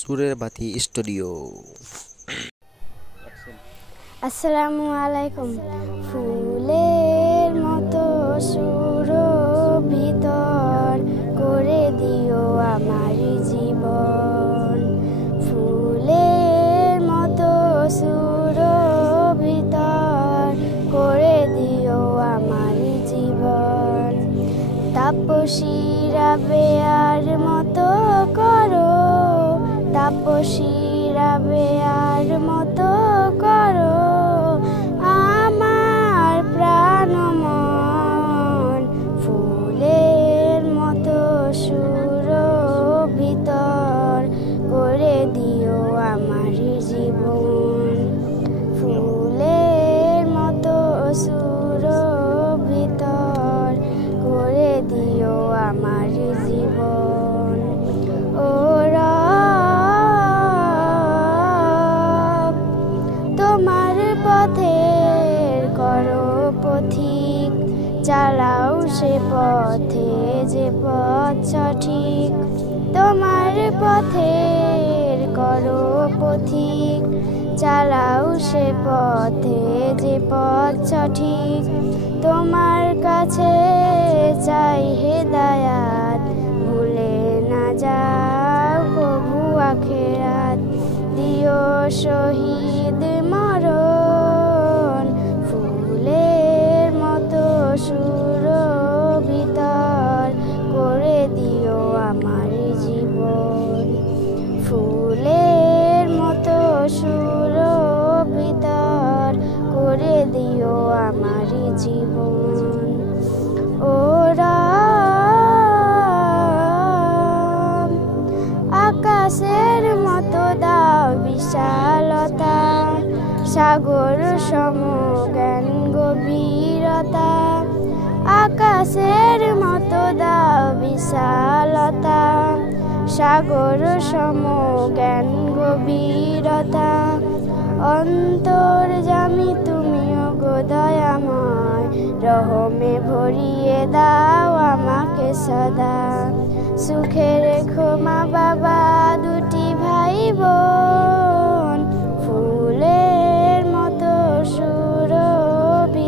সুরের বাতি স্টুডিও। আসসালামু আলাইকুম। ফুলের মতো সুরভিতর করে দিও আমার জীবন। ফুলের মতো সুরভিতর করে দিও আমার জীবন। তাপসীরা বেয়ার মতো করো, তাপসীরা বেয়ার মতো করো আমার প্রাণ মন। ফুলের মতো সুরভিতর করে দিও আমার জীবন। ফুলের মতো সুরভিতর করে দিও আমার জীবন। ও রব, তোমার পথের করো পথিক, চালাও সে পথে যে পথ সঠিক। তোমার পথের করো পথিক, চালাও সে পথে যে পথ সঠিক। তোমার কাছে চাই হেদায়াত, ভুলে না যাও কভু আখেরাত। দিও শহীদ মরণ, ফুলের মতো সুরভিতর করে দিও আমার জীবন। ফুলের মতো সুরভিতর করে দিও আমার জীবন। ও রব, আকাশের মতো দাও বিশালতা, সাগর সম জ্ঞান গভীরতা। আকাশের মতো দাও বিশালতা, সাগর সম জ্ঞান গভীরতা। অন্তর্যামী তুমিও গো দয়াময়, রহমে ভরিয়ে দাও আমাকে সদা। সুখে রেখো মা বাবা দুটি ভাই বোন, ফুলের মতো সুরভিতর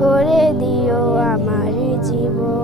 করে দিও আমার জীবন।